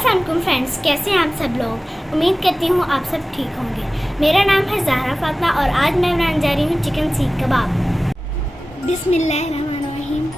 अस्सलाम वालेकुम फ्रेंड्स, कैसे हैं आप सब लोग। उम्मीद करती हूँ आप सब ठीक होंगे। मेरा नाम है ज़हरा फातिमा और आज मैं बनाने जा रही हूँ चिकन सीख कबाब। बिस्मिल्लाहिर्रहमानिर्रहीम।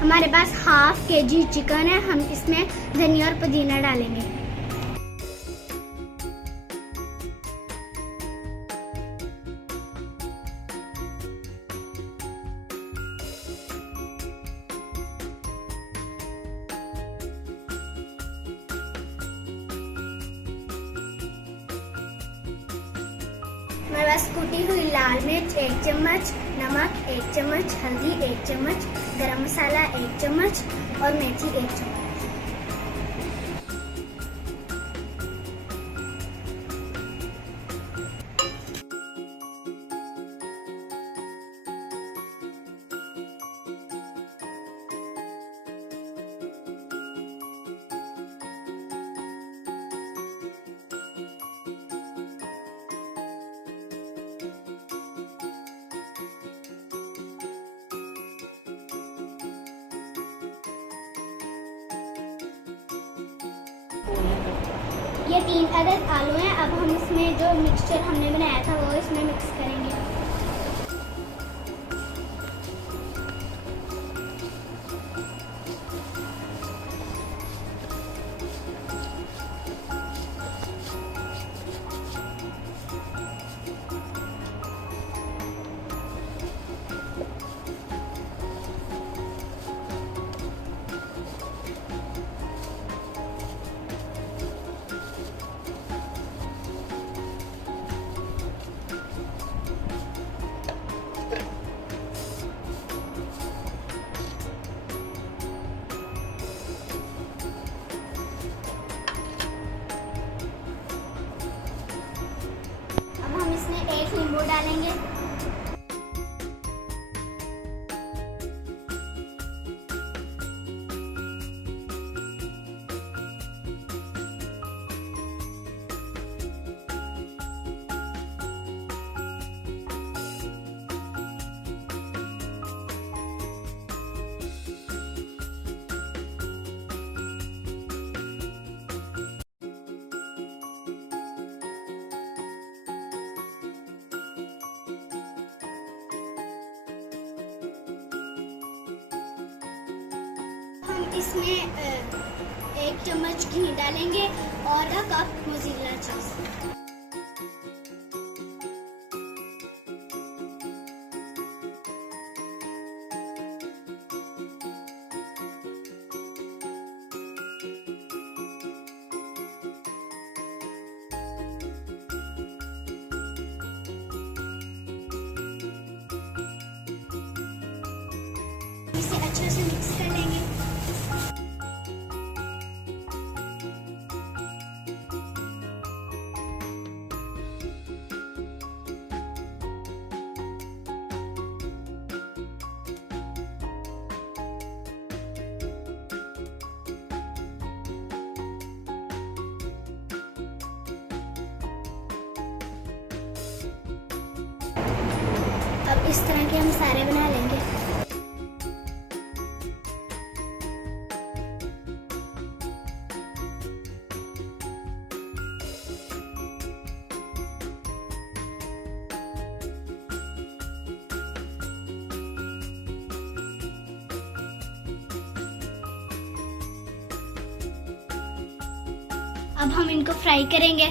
हमारे पास हाफ केजी चिकन है। हम इसमें धनिया और पुदीना डालेंगे। हमारे पास कूटी हुई लाल मिर्च 1 चम्मच, नमक 1 चम्मच, हल्दी 1 चम्मच, गरम मसाला 1 चम्मच और मेथी 1 चम्मच। ये 3 अदद आलू हैं। अब हम इसमें जो मिक्सचर हमने बनाया था वो इसमें मिक्स करेंगे। एक नींबू डालेंगे। हम इसमें 1 चम्मच घी डालेंगे और आधा कप मोज़रेला चीज़। इसे अच्छे से मिक्स कर लेंगे। अब इस तरह के हम सारे बना लेंगे। अब हम इनको फ्राई करेंगे।